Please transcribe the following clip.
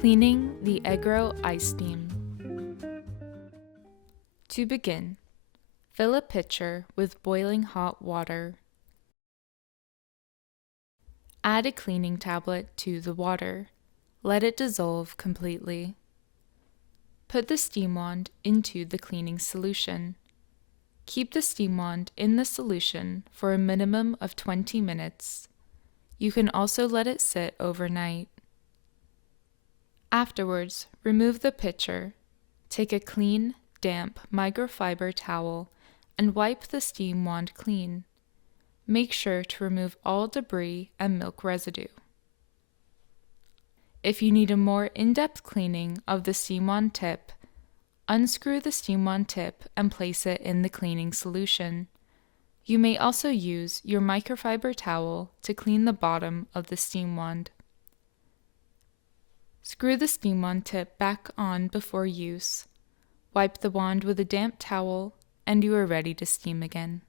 Cleaning the Egro iSteam. To begin, fill a pitcher with boiling hot water. Add a cleaning tablet to the water. Let it dissolve completely. Put the steam wand into the cleaning solution. Keep the steam wand in the solution for a minimum of 20 minutes. You can also let it sit overnight. Afterwards, remove the pitcher. Take a clean, damp microfiber towel and wipe the steam wand clean. Make sure to remove all debris and milk residue. If you need a more in-depth cleaning of the steam wand tip, unscrew the steam wand tip and place it in the cleaning solution. You may also use your microfiber towel to clean the bottom of the steam wand. Screw the steam wand tip back on before use. Wipe the wand with a damp towel, and you are ready to steam again.